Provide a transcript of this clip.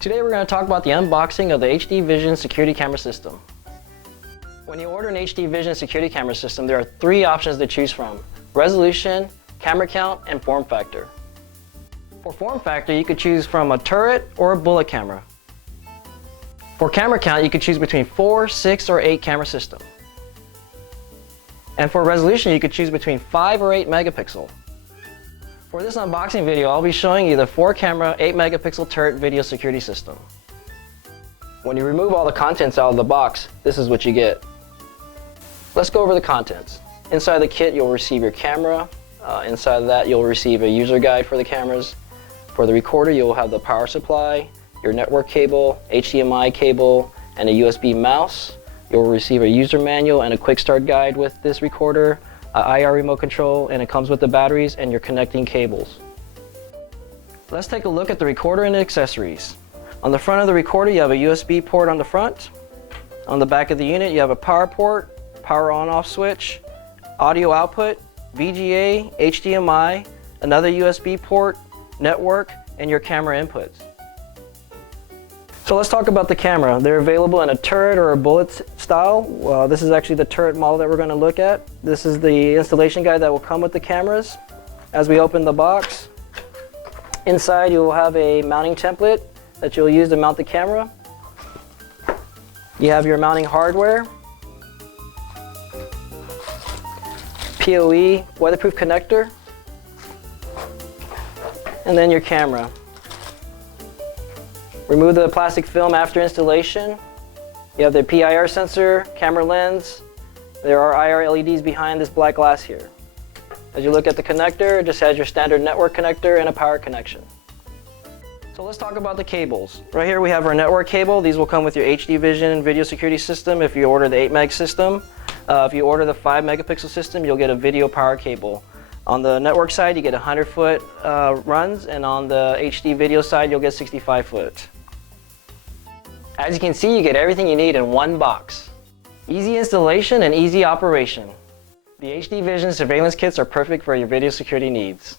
Today we're going to talk about the unboxing of the HDVision security camera system. When you order an HDVision security camera system, there are three options to choose from: resolution, camera count, and form factor. For form factor, you could choose from a turret or a bullet camera. For camera count, you could choose between 4, 6, or 8 camera system. And for resolution, you could choose between 5 or 8 megapixel. For this unboxing video, I'll be showing you the 4-camera, 8 megapixel turret video security system. When you remove all the contents out of the box, this is what you get. Let's go over the contents. Inside the kit, you'll receive your camera. Inside of that, you'll receive a user guide for the cameras. For the recorder, you'll have the power supply, your network cable, HDMI cable, and a USB mouse. You'll receive a user manual and a quick start guide with this recorder, IR remote control, and it comes with the batteries and your connecting cables. Let's take a look at the recorder and the accessories. On the front of the recorder, you have a USB port on the front. On the back of the unit, you have a power port, power on-off switch, audio output, VGA, HDMI, another USB port, network, and your camera inputs. So let's talk about the camera. They're available in a turret or a bullet style. This is actually the turret model that we're going to look at. This is the installation guide that will come with the cameras. As we open the box, inside you will have a mounting template that you'll use to mount the camera. You have your mounting hardware, PoE weatherproof connector, and then your camera. Remove the plastic film after installation. You have the PIR sensor, camera lens. There are IR LEDs behind this black glass here. As you look at the connector, it just has your standard network connector and a power connection. So let's talk about the cables. Right here we have our network cable. These will come with your HDVision Video Security System if you order the 8 meg system. If you order the 5 megapixel system, you'll get a video power cable. On the network side, you get 100-foot runs, and on the HD video side, you'll get 65-foot. As you can see, you get everything you need in one box. Easy installation and easy operation. The HDVision surveillance kits are perfect for your video security needs.